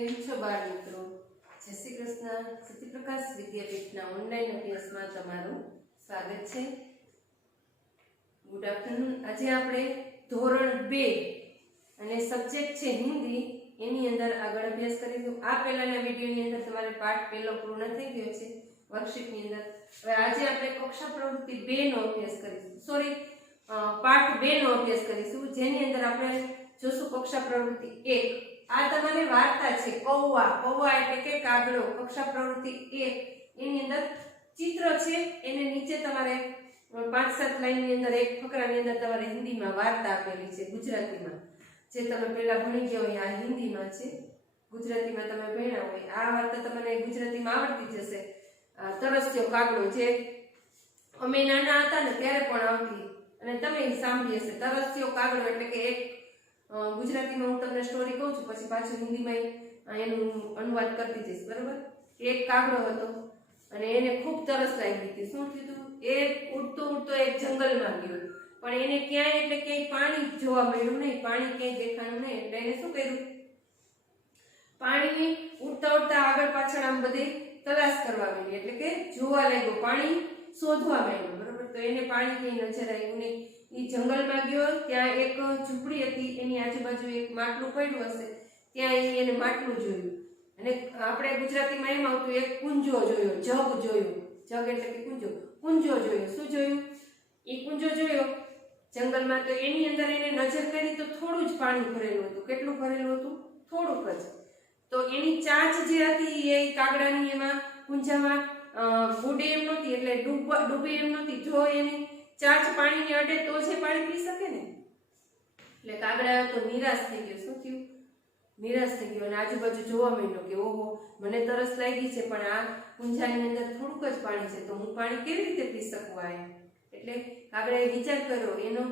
કેમ છો બાળ મિત્રો? જય શ્રી કૃષ્ણ. સત્યપ્રકાશ વિદ્યાપીઠના ઓનલાઈન અભ્યાસમાં તમારું સ્વાગત છે. Good afternoon. આજે આપણે ધોરણ 2 અને સબ્જેક્ટ છે હિન્દી, એની અંદર આગળ અભ્યાસ કરીશું. આ પહેલાના વિડીયોની અંદર તમારે પાઠ પહેલો પૂર્ણ થઈ ગયો છે વર્કશીટની અંદર. હવે આજે આપણે કક્ષા પ્રવૃત્તિ 2 નો અભ્યાસ કરીશું. સોરી, પાઠ 2 નો અભ્યાસ કરીશું, જેની અંદર આપણે જોશું કક્ષા પ્રવૃત્તિ 1. આ તમારી વાર્તા છે કૌવા. કૌવા એટલે કે કાગડો. કક્ષા પ્રવૃત્તિ 1 એની અંદર ચિત્ર છે, એને નીચે તમારે 5-7 લાઈનની અંદર એક ફકરાની અંદર તમારે હિન્દીમાં વાર્તા આપેલી છે, ગુજરાતીમાં જે તમે પહેલા ભણી ગયા હોય. આ હિન્દીમાં છે, ગુજરાતીમાં તમે ભણ્યા હોય. આ વાર્તા તમને ગુજરાતીમાં આવડતી જશે. તરસ્યો કાગડો, જે અમે નાના હતા ને ત્યારે પણ આવતી અને તમે સાંભળી હશે. તરસ્યો કાગડો એટલે કે એક ગુજરાતીમાં હું તમને સ્ટોરી કહું છું, પછી પાછું હિન્દીમાં એનું અનુવાદ કરતી જઈશ, બરાબર? એક કાગડો હતો અને એને ખૂબ તરસ લાગી હતી. શું થયું? એ ઉડતો ઉડતો એક જંગલમાં ગયો, પણ એને ક્યાંય એટલે ક્યાંય પાણી જોવા મળ્યું નહીં, પાણી ક્યાંય દેખાણું નહીં. એટલે એને શું કર્યું? પાણીની ઉડતા ઉડતા આગળ પાછળ આમ બધી તલાશ કરવા માંડી, એટલે કે જોવા લાગ્યો, પાણી શોધવા માંડ્યો, બરાબર? તો એને પાણી ક્યાંય નજર આવ્યું નહીં. એ જંગલમાં ગયો, ત્યાં એક ઝૂંપડી હતી, એની આજુબાજુ એક માટલું પડ્યું હશે, ત્યાં એને માટલું જોયું. અને આપણે ગુજરાતીમાં એમ આવતું એક કુંજો જોયો, જગ જોયો. જગ એટલે કે કુંજો. કુંજો જોયો. શું જોયું? એ કુંજો જોયો જંગલમાં. તો એની અંદર એને નજર કરી તો થોડું જ પાણી ભરેલું હતું. કેટલું ભરેલું હતું? થોડુંક જ. તો એની ચાંચ જે હતી એ કાગડાની એમાં કુંજામાં બુડે એમ નહોતી, એટલે ડૂબે એમ નહોતી. જો એની ચાંચ પાણીને અડે તો જે પાણી પી શકે ને. એટલે કાગડા તો નિરાશ થઈ ગયો. શું થયું? નિરાશ થઈ ગયો અને આજુબાજુ જોવા માંડ્યો કે ઓહો, મને તરસ લાગી છે, પણ આ કુંજાની અંદર થોડુંક જ પાણી છે, તો હું પાણી કેવી રીતે પી શકું? આ એટલે કાગડાએ વિચાર કર્યો. એનો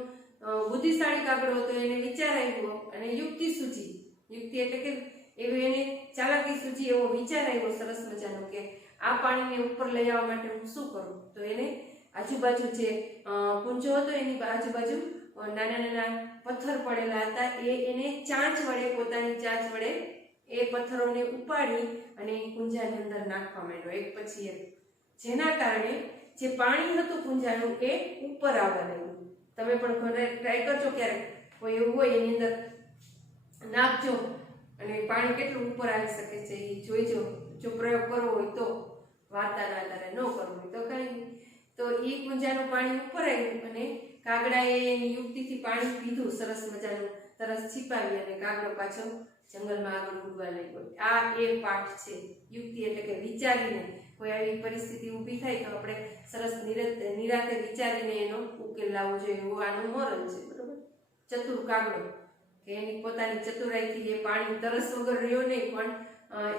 બુદ્ધિશાળી કાગડો હતો, એને વિચાર આવ્યો અને યુક્તિ સૂજી. યુક્તિ એટલે કે એવી એને ચાલાકી સૂજી, એવો વિચાર આવ્યો સરસ મજાનો કે આ પાણીને ઉપર લઈ આવવા માટે હું શું કરું? તો એને આજુબાજુ જે કુંજો હતો એની આજુબાજુ નાના નાના પથ્થર પડેલા હતા, એને ચાંચ વડે, પોતાની ચાંચ વડે એ પથ્થરોને ઉપાડી અને કુંજાની અંદર નાખવા માંડ્યો, એક પછી એક. જેના કારણે જે પાણી હતું કુંજાનું એ ઉપર આવવા લાગ્યું. તમે પણ ઘરે ટ્રાય કરજો, ક્યારેક કોઈ એવું હોય એની અંદર નાખજો અને પાણી કેટલું ઉપર આવી શકે છે એ જોઈજો. જો પ્રયોગ કરવો હોય તો, વાર્તાના આધારે. ન કરવો હોય તો કઈ નહીં. તો એ કુંજાનું પાણી ઉપર આવ્યું અને કાગડાએ એની યુક્તિથી પાણી પીધું, સરસ મજાનું તરસ છીપાવી, અને કાગડો પાછો જંગલમાં આગળ ઉડવા લાગ્યો. આ એ પાઠ છે. યુક્તિ એટલે કે વિચારીને કોઈ આવી પરિસ્થિતિ ઊભી થાય તો આપણે સરસ નિરાતે વિચારીને એનો ઉકેલ લાવવો જોઈએ, એવું આનું મોરલ છે, બરોબર? ચતુર કાગડો કે એની પોતાની ચતુરાઈથી એ પાણી તરસ વગર રહ્યો નહીં, પણ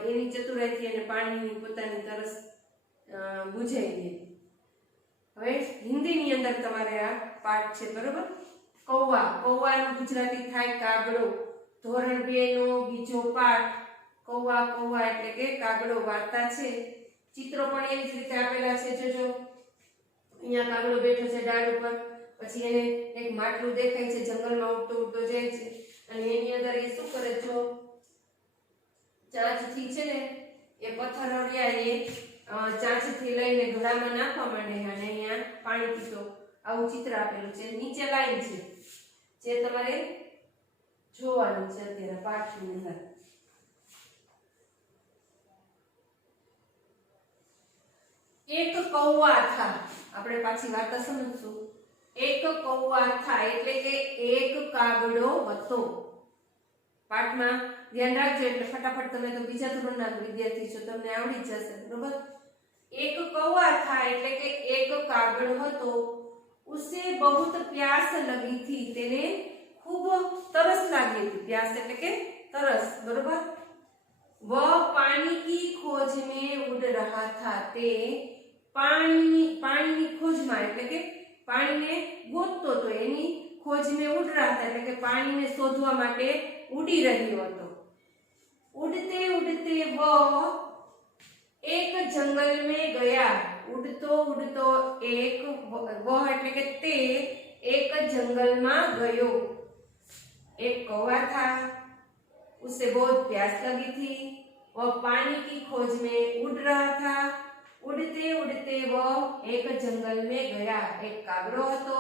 એની ચતુરાઈથી એને પાણીની પોતાની તરસ બુઝાઈ ગઈ. હવે હિન્દીની અંદર તમારે આ પાઠ છે, બરોબર? કૌવા. કૌવાનું ગુજરાતી થાય કાગડો. ધોરણ 2 નો બીજો પાઠ કૌવા. કૌવા એટલે કે કાગડો. વાર્તા છે. ચિત્રો પણ એવી જ રીતે આપેલા છે. જોજો, અહીંયા કાગડો બેઠો છે ડાળ ઉપર, પછી એને એક માટલું દેખાય છે, જંગલમાં ઉડતો ઉડતો જાય છે, અને એની અંદર એ શું કરે? જો ચાંચથી છે ને એ પથ્થરો રહ્યા એ ચાંચથી લઈને ઘડામાં નાખવા માંડે અને અહીંયા પાણી પીતો. આવું ચિત્ર આપેલું છે. નીચે લાઈન છે જે તમારે જોવાનું છે અત્યારે પાઠની અંદર. એક કૌવા થા. આપણે પાછી વાર્તા સમજશું. એક કૌવા થા એટલે કે એક કાગડો હતો. પાઠમાં ધ્યાન રાખજો, એટલે ફટાફટ તમે તો બીજા ધોરણના વિદ્યાર્થી છો, તમને આવડી જશે, બરોબર? एक कौवा था એટલે કે એક કાગડો હતો. ઉસે बहुत प्यास लगी थी. તેને ખૂબ તરસ લાગી હતી. प्यास એટલે કે તરસ, બરોબર? वह पानी की खोज में उड़ रहा था. તે પાણીની ખોજમાં એટલે કે પાણીને ગોતતો હતો, એની ખોજમાં ઉડ રહા હતા એટલે કે પાણીને શોધવા માટે ઉડી રહ્યો હતો. ઉડતે ઉડતે वो एक जंगल में गया. उड़तो उड़तो एक वह એટલે કે તે એક જંગલમાં ગયો. એક કૌવા था, उसे बहुत प्यास लगी थी। वह पानी की खोज में उड़ रहा था। उड़ते उड़ते वह एक जंगल में गया। एक कागड़ो હતો,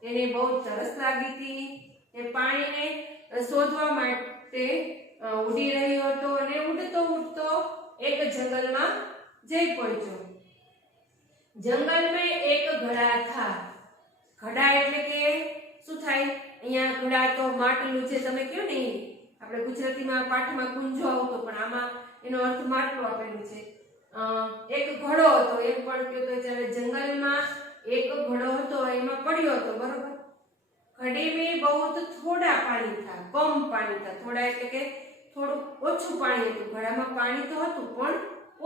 તેને બહુ તરસ લાગી હતી। એ પાણીને શોધવા માટે ઉડી રહ્યો હતો અને ઉડતો ઉડતો એક જંગલમાં જઈ પહોંચ્યો। जंगल में एक घड़ा था। घड़ा એટલે કે શું થાય? અહીંયા ઘડા તો માટલું છે, તમે કહો ને, આપણે ગુજરાતીમાં પાઠમાં ગુંજો આવતો, પણ આમાં એનો અર્થ માટલું આપેલું છે। એક ઘડો હતો, એમ પણ કહ્યું તો ચાલે। જંગલમાં એક ઘડો હતો, એમાં પડ્યો હતો, બરોબર। घड़े में बहुत थोड़ा पानी था, कम पानी था। थोड़ा એટલે કે થોડું ઓછું પાણી હતું। ઘડામાં પાણી તો હતું પણ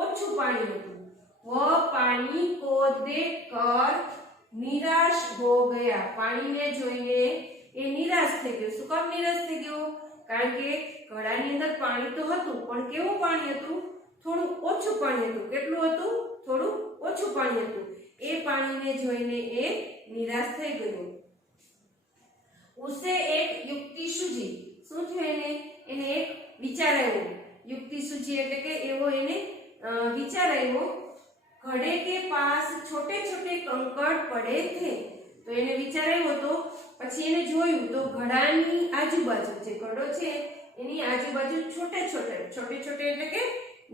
ઓછું પાણી હતું। वह पानी को देखकर निराश हो गया। पाણીને જોઈને એ નિરાશ થઈ ગયો। શું કામ નિરાશ થઈ ગયો? કારણ કે ઘડાની અંદર પાણી તો હતું પણ કેવું પાણી હતું? થોડું ઓછું પાણી હતું। કેટલું હતું? થોડું ઓછું પાણી હતું। એ પાણીને જોઈને એ નિરાશ થઈ ગયો। उसे एक युक्ति सूझी। શું થયું એને? એને એક વિચાર આવ્યો। યુક્તિ सूझी એટલે કે એવો એને વિચાર આવ્યો। घड़े के पास छोटे छोटे कंकड़ पड़े थे। तो એને વિચાર આવ્યો તો પછી એને જોયું તો ઘડાની આજુબાજુ જે ઘડો છે એની આજુબાજુ छोटे छोटे એટલે કે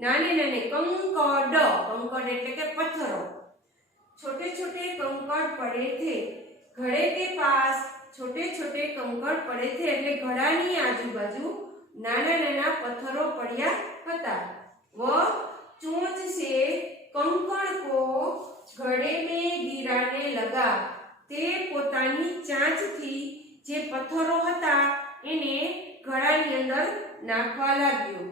નાને નાને કંકડ। કંકડ એટલે કે પથ્થરો। छोटे छोटे कंकड़ पड़े थे। घड़े के पास छोटे छोटे कंकड़ पड़े थे એટલે ઘડાની આજુબાજુ નાના નાના પથ્થરો પડ્યા હતા। वह चोंच से कंकड़ को घड़े में गिराने लगा। તે પોતાની ચાંચથી જે પથ્થરો હતા એને ઘડાની અંદર નાખવા લાગ્યો।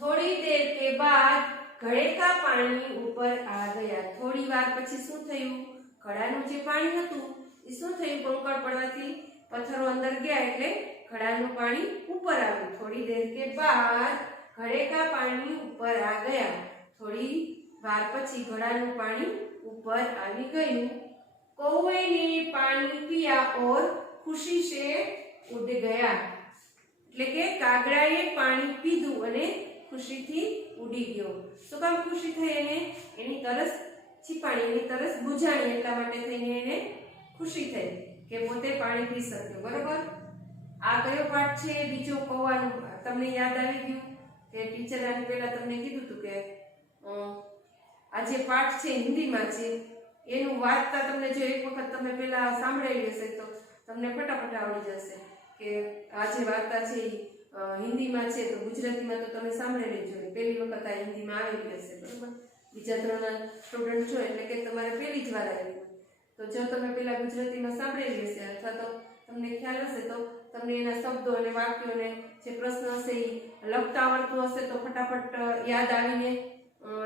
थोड़ी देर के बाद घड़े का पानी ऊपर आ गया। थोड़ी વાર પછી શું થયું? ઘડાનું જે પાણી હતું એ શું થયું? કંકડ પડવાથી પથ્થરો અંદર ગયા એટલે ઘડાનું પાણી ઉપર આવ્યું। थोड़ी देर के बाद घड़े का पानी ऊपर आ गया। थोड़ी વાર પછી ઘડાનું પાણી ઉપર આવી ગયું। कौवे ने पानी पिया और खुशी से उड़ गया। એટલે કે કાગડાએ પાણી પીધું અને ખુશીથી ઉડી ગયો। શું કામ ખુશી થઈ એને? એની તરસ છીપાણી, એની તરસ બુજાણી, એટલા માટે થઈને એને ખુશી થઈ કે પોતે પાણી પી શક્યો। બરોબર? આ કયો પાઠ છે? બીજો કૌવાનું। તમને યાદ આવી ગયું કે ટીચર આની પહેલા તમને કીધું હતું કે આ જે પાઠ છે હિન્દીમાં છે એનું વાંચતા તમને જો એક વખત તમે પહેલા સાંભળેલી હશે તો તમને ફટાફટ આવડી જશે કે આ જે વાર્તા છે હિન્દીમાં છે તો ગુજરાતીમાં તો તમે સાંભળેલી જ હોય। પહેલી વખત આ હિન્દીમાં આવેલી હશે, બરોબર? બીજા ધોરણના સ્ટુડન્ટ છો એટલે કે તમારે પહેલી જ વાર આવી હોય તો જો તમે પહેલા ગુજરાતીમાં સાંભળેલી હશે અથવા તો તમને ખ્યાલ હશે તો તમને એના શબ્દો અને વાક્યોને જે પ્રશ્ન હશે એ લખતા આવડતું હશે તો ફટાફટ યાદ આવીને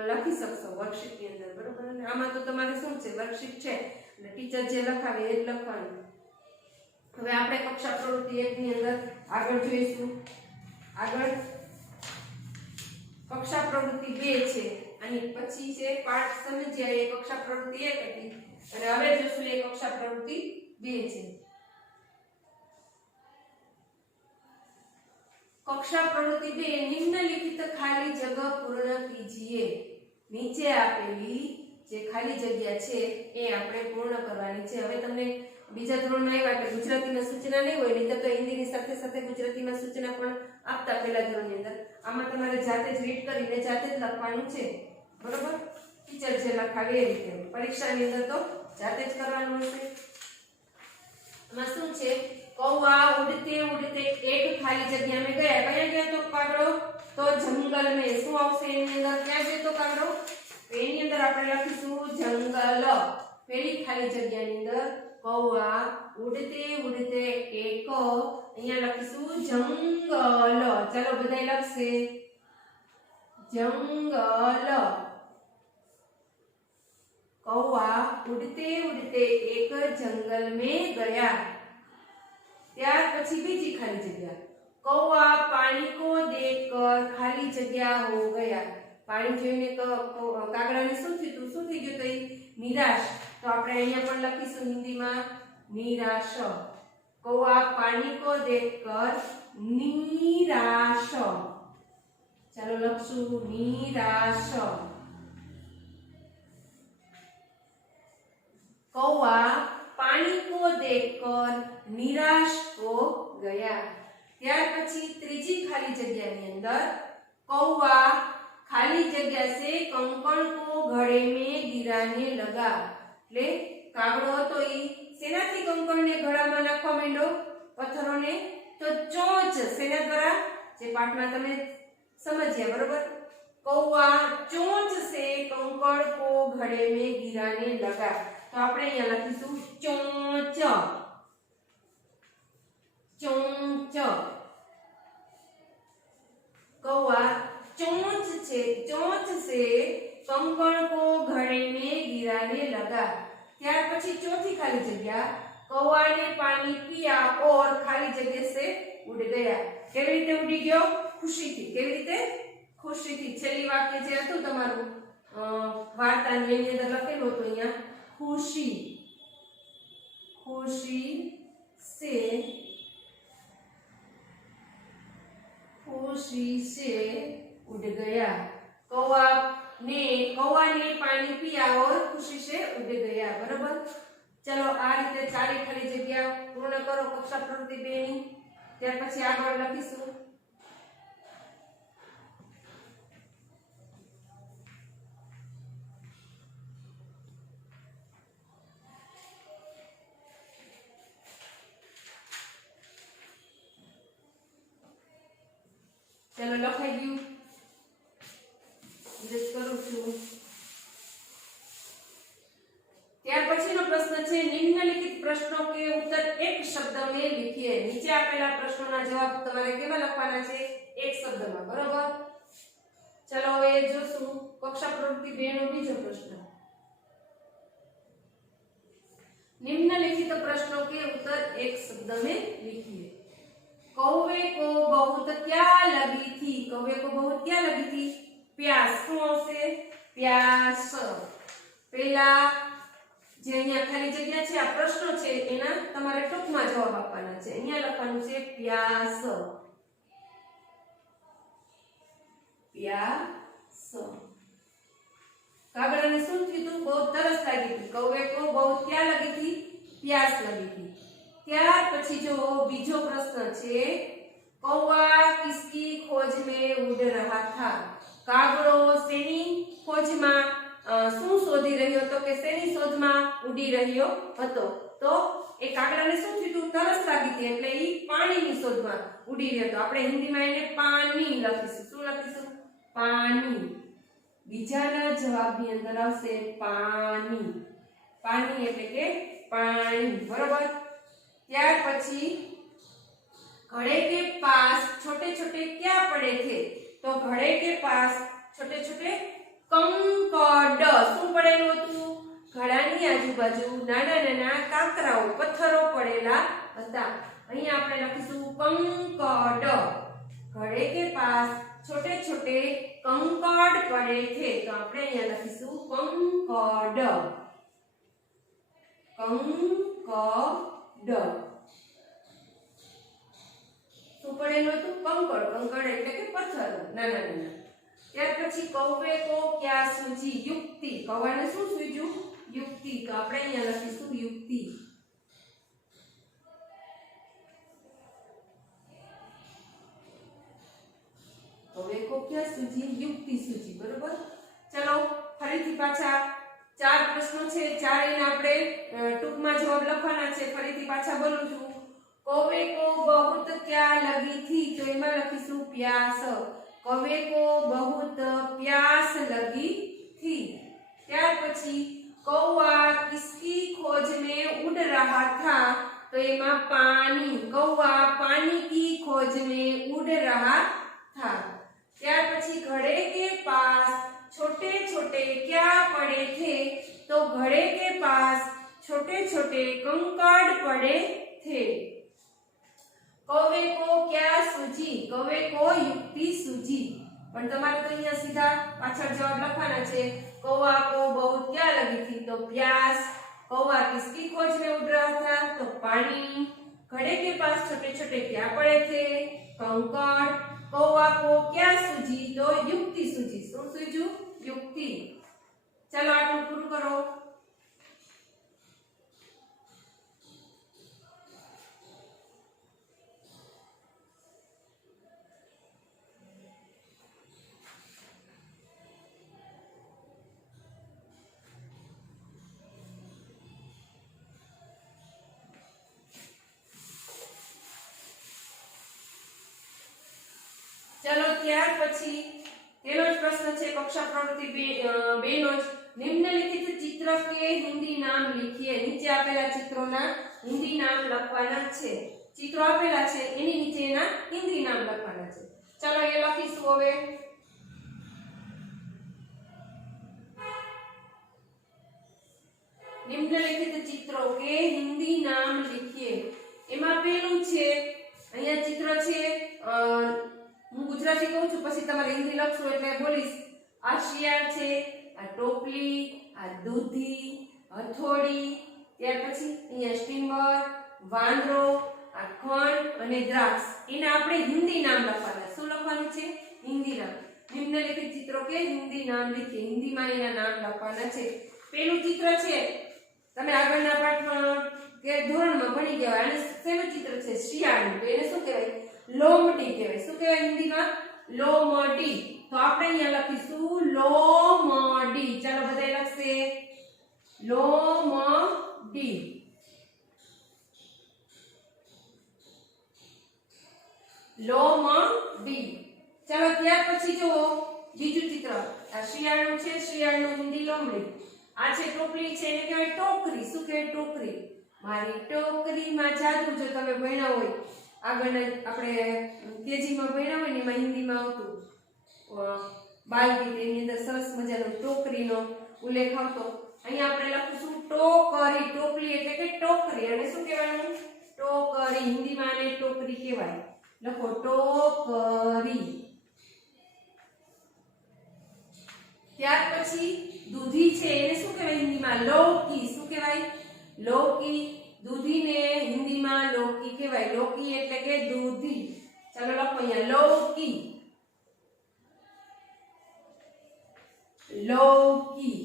લખી શકશો વર્કશીટની અંદર, બરોબર? અને આમાં તો તમારે શું છે? વર્કશીટ છે એટલે ટીચર જે લખાવે એ જ લખવાનું। હવે આપણે કક્ષા પ્રવૃત્તિ 1 ની અંદર આગળ જોઈશું। આગળ કક્ષા પ્રવૃત્તિ 2 છે, આની પછી છે પાઠ સમજ્યા એ કક્ષા પ્રવૃત્તિ 1 હતી અને હવે જોશું એ કક્ષા પ્રવૃત્તિ 2 છે। कक्षा प्रवृत्ति 2 निम्नलिखित खाली जगह पूर्ण कीजिए। नीचे आपेली जे खाली जग्या छे ए આપણે પૂર્ણ કરવાની છે। હવે તમને બીજા ધોરણમાં આવ્યા એટલે ગુજરાતીમાં સૂચના નહીં હોય, નહીં તો હિન્દીની સાથે સાથે ગુજરાતીમાં સૂચના પણ આપતા પહેલા ધોરણની અંદર। આમાં તમારે જાતે જ રીડ કરીને જાતે જ લખવાનું છે, બરોબર? ટીચર જે લખાવે એ રીતે પરીક્ષાની અંદર તો જાતે જ કરવાનું હશે। આમાં શું છે? कौवा उड़ते उड़ते एक खाली जगह में गया। कया गया तो कागड़ो? तो जंगल में। શું આવશે એની અંદર? ક્યાં ગયો તો કાગડો? એની અંદર આપણે લખીશું જંગલ। પેલી ખાલી જગ્યાની અંદર કૌવા ઉડતે ઉડતે એક, અહીંયા લખીશું જંગલ। ચાલો બધાય લખશે જંગલ। कौवा उड़ते उड़ते एक जंगल में गया। ત્યાર પછી બીજી ખાલી જગ્યા कौवा पानी को देखकर खाली जगह हो गया। पानी જોઈને તો કાગડાને શું થયું? શું થઈ ગયું? તો નિરાશ। તો આપણે અહીંયા પણ લખીશું હિન્દીમાં નિરાશ। कौवा पानी को देखकर निराश, चलो लखशु निराश। कौवा पानी को देखकर निराश हो गया। ત્યાર પછી ત્રીજી ખાલી જગ્યાની અંદર कौवा खाली जगह से कंकड़ को घड़े में गिराने लगा। એટલે કાગડો હતો ઈ શેનાથી કંકણને ઘડામાં નાખવા માંડ્યો? પથ્થરોને। તો ચોંચ શેના દ્વારા? જે પાઠમાં તમે સમજ્યા બરોબર। कौवा चोंच से कंकड़ को घड़े में गिराने लगा। तो આપણે અહીંયા લખીશું ચોંચ, ચોંચ। कौवा चोंच से कंकड़ को घड़े में गिराने लगा। त्यार पछी चौथी खाली जगह कौवा ने पानी पिया और खाली जगह से उड़ गया। केवी रीते उड़ी गयो? खुशी थी। केवी रीते? खुशी थी। छेल्ली वाक्य जे हतुं तमारुं वार्तानी एनी अंदर लखेલું હતું અહીંયા खुशी, खुशी से उड़ गया। कौवा ने पानी पिया और खुशी से उड़ गया। बराबर। चलो आ रीते चारे खाली जग्या पूर्ण करो कक्षा प्रवृत्ति 2 ની। ત્યાર પછી આગળ લખીશું चलो लखाई गयु करू छू। त्यार पछीनो प्रश्न छे निम्नलिखित प्रश्नों के उत्तर एक शब्द में लिखिए। नीचे आपेला प्रश्नोना जवाब तमारे केवा लखवाना छे? एक शब्द में। बराबर। चलो ए जोशु कक्षा प्रवृत्ति 2 नो बीजो प्रश्न। निम्नलिखित प्रश्नों के उत्तर एक शब्द में लिखिए। कौवे को बहुत क्या लगी थी? कौवे को बहुत क्या लगी थी? प्यास। શું આવશે? प्यास। પહેલા જે અહીંયા ખાલી જગ્યા છે આ પ્રશ્નો છે એના તમારે ટૂંકમાં જવાબ આપવાના છે। અહીંયા લખવાનું છે પ્યાસ, प्यास। કાગડાને શું થયું? बहुत तरस लगी थी। कौवे को बहुत क्या लगी थी? प्यास लगी थी। ત્યાર પછી જો બીજો પ્રશ્ન છે कौवा किसकी खोज में उड़ रहा था? કાગડો શેની ખોજમાં શું શોધી રહ્યો હતો કે શેની શોધમાં ઉડી રહ્યો હતો? તો એ કાગડાને શું થયું? તરસ લાગી હતી એટલે ઈ પાણીની શોધમાં ઉડી રહ્યો હતો। આપણે હિન્દીમાં એને પાણી લખીશું। શું લખીશું? પાણી। બીજાના જવાબની અંદર આવશે પાણી। પાણી એટલે કે પાણી। બરોબર। ત્યાર પછી घड़े के पास छोटे छोटे क्या पड़े थे? तो घड़े के पास छोटे छोटे कंकड़ શું પડેલું હતું? ઘડાની આજુબાજુ નાના નાના કાંકરાઓ પથ્થરો પડેલા હતા। અહીં આપણે લખીશું કંકડ। ઘड़े के पास छोटे छोटे कंकड़ पड़े थे। तो આપણે અહીંયા લખીશું કંકડ, કંકડ। શું પડેલું હતું? કંકડ। કંકડ એટલે કે પથ્થરો નાના નાના। ત્યાર પછી કૌવે કો ક્યા સૂજી? યુક્તિ। કૌવાને શું સૂજ્યું? યુક્તિ। તો આપણે અહીંયા લખીશું યુક્તિ। કૌવે કો ક્યા સૂજી? યુક્તિ સૂજી। બરોબર। ચલો ફરીથી પાછા ચાર પ્રશ્નો છે, ચારેયના આપણે ટૂંકમાં જવાબ લખવાના છે। ફરીથી પાછા બોલું છું। कौवे को बहुत क्या लगी थी? तो एमा लखीशु प्यास। कौवे को बहुत प्यास लगी थी। त्यार पछी कौवा किसकी खोज में उड़ रहा था? तो एमा पानी। कौवा पानी की खोज में उड़ रहा था। त्यार पछी घड़े के पास छोटे छोटे क्या पड़े थे? तो घड़े के पास छोटे छोटे कंकड़ पड़े थे। कौवे को क्या सूझी? कौवे को युक्ति सूझी। पण તમારે તો અહીંયા સીધા પાછળ જવાબ લખવાના છે। कौवा को बहुत क्या लगी थी? तो प्यास। कौवा किसकी खोज में उड़ रहा था? तो पानी। घड़े के पास छोटे छोटे क्या पड़े थे? कंकड़। कौवा को क्या सूझी? तो युक्ति सूझी। શું सूझ્યું? युक्ति। चलो આટલું પૂરું કરો। चलो ત્યાર પછી તેનો જ પ્રશ્ન છે કક્ષા પ્રવૃત્તિ 2 નો જ નિમ્નલિખિત चित्र के हिंदी नाम लिखिए। નીચે આપેલા ચિત્રોના હિન્દી નામ લખવાના છે। ચિત્રો આપેલા છે એની નીચે એના હિન્દી નામ લખવાના છે। ચલો એ લખીશું હવે। નિમ્નલિખિત चित्रों के हिंदी नाम लिखिए। એમાં પેલું છે અહીંયા ચિત્ર છે હું ગુજરાતી કહું છું પછી તમારે હિન્દી લખશો એટલે બોલીશ। આ શિયાળ છે, આ ટોપલી, આ દૂધી, હથોડી, ત્યાર પછી અહીંયા સ્ટીમર, વાંદરો, આ ખંડ અને દ્રાક્ષ। એના આપણે હિન્દી નામ લખવાના। શું લખવાનું છે? હિન્દી નામ। નિમ્નલિખિત चित्रों के हिंदी नाम लिखिए। હિન્દીમાં એના નામ લખવાના છે। પેલું ચિત્ર છે તમે આગળના પાઠમાં કે ધોરણમાં ભણી ગયા અને શેનું ચિત્ર છે? શિયાળનું। તો એને શું કહેવાય? લોમડી કહેવાય। શું કહેવાય હિન્દીમાં? લોમડી। તો આપણે અહીંયા લખીશું લોમડી। ચાલો બધાય લખશે લોમડી। લોમડી। ચાલો ત્યાર પછી જુઓ બીજું ચિત્ર। આ શિયાળનું છે, શિયાળનું હિન્દી લોમડી। આ છે ટોપલી છે એને કહેવાય ટોકરી। શું કહેવાય? ટોકરી। મારી ટોકરીમાં જાદુ। જો તમે ભણ્યા હોય આગળના આપણે કેજીમાં ભણ્યા હોય ને એમાં હિન્દીમાં આવતું બાલગીત એની અંદર સરસ મજાનો ટોકરીનો ઉલ્લેખ આવતો। અહીંયા આપણે લખીશું ટોકરી। ટોપલી એટલે કે ટોકરી અને શું કહેવાનું? ટોકરી। હિન્દીમાં આને ટોકરી કહેવાય। લખો ટોકરી। ત્યાર પછી દૂધી છે એને શું કહેવાય હિન્દીમાં? લૌકી। શું કહેવાય? લૌકી। દૂધીને હિન્દીમાં લૌકી કહેવાય। લૌકી એટલે કે દૂધી। ચાલો લખો અહીંયા લૌકી। લૌકી।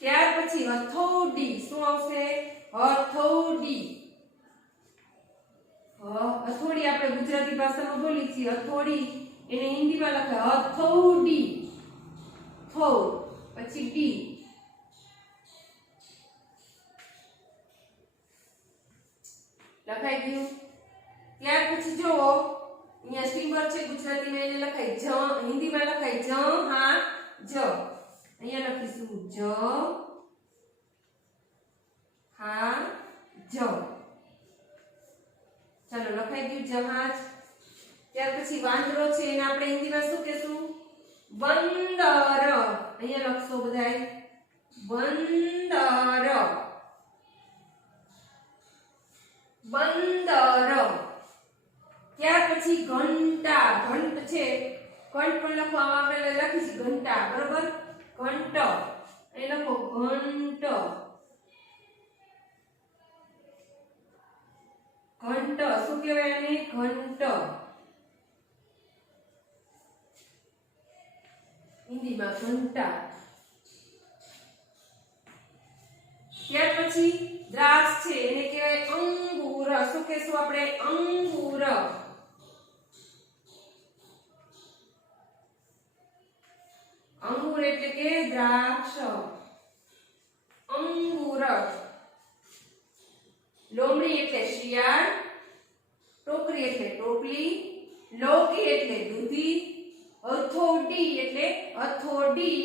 ત્યાર પછી હથોડી। શું આવશે? હથોડી। હથોડી આપણે ગુજરાતી ભાષામાં બોલી છીએ હથોડી એને હિન્દીમાં લખાય હથોડી। થો પછી ડી। લખાઈ ગયું। ત્યાર પછી જો અહીંયા સ્ટીમર છે ગુજરાતીમાં એને લખાય જ હિન્દીમાં લખાય જહાજ। અહીંયા લખીશું જહાજ। ચાલો લખાઈ ગયું જહાજ। ત્યાર પછી વાંદરો છે એને આપણે હિન્દીમાં શું કહેશું? બંદર। અહીંયા લખશો બધાય બંદર। બંદર। ત્યાર પછી ઘંટા। ઘંટ છે ઘંટ પણ લખવામાં આપણે લખીશું ઘંટા। બરોબર? ઘંટ એ લખો ઘંટ। ઘંટ શું કહેવાય આને? ઘંટ। હિન્દીમાં ઘંટા। ત્યાર પછી દ્રાક્ષ છે એને કહેવાય અંગૂર। શું કહેશું આપણે? અંગૂર। અંગૂર એટલે કે દ્રાક્ષ। અંગૂર। લોમડી એટલે શિયાળ। ટોકરી એટલે ટોપલી। લૌકી એટલે દૂધી। હથોડી એટલે હથોડી।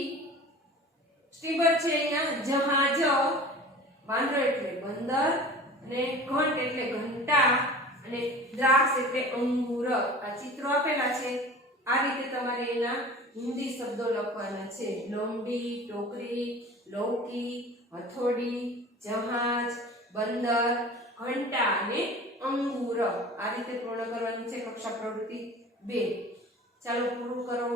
સ્ટીમર છે અહીંયા જહાજ। વાંદરો એટલે બંદર અને ઘંટ એટલે ઘંટા અને દ્રાક્ષ એટલે અંગૂર। આ ચિત્રો આપેલા છે આ રીતે તમારે એના હિન્દી શબ્દો લખવાના છે। લોમડી, ટોકરી, લૌકી, હથોડી, જહાજ, બંદર, ઘંટા અને અંગૂર। આ રીતે પૂર્ણ કરવાની છે કક્ષા પ્રવૃત્તિ 2। ચાલો પૂરું કરો।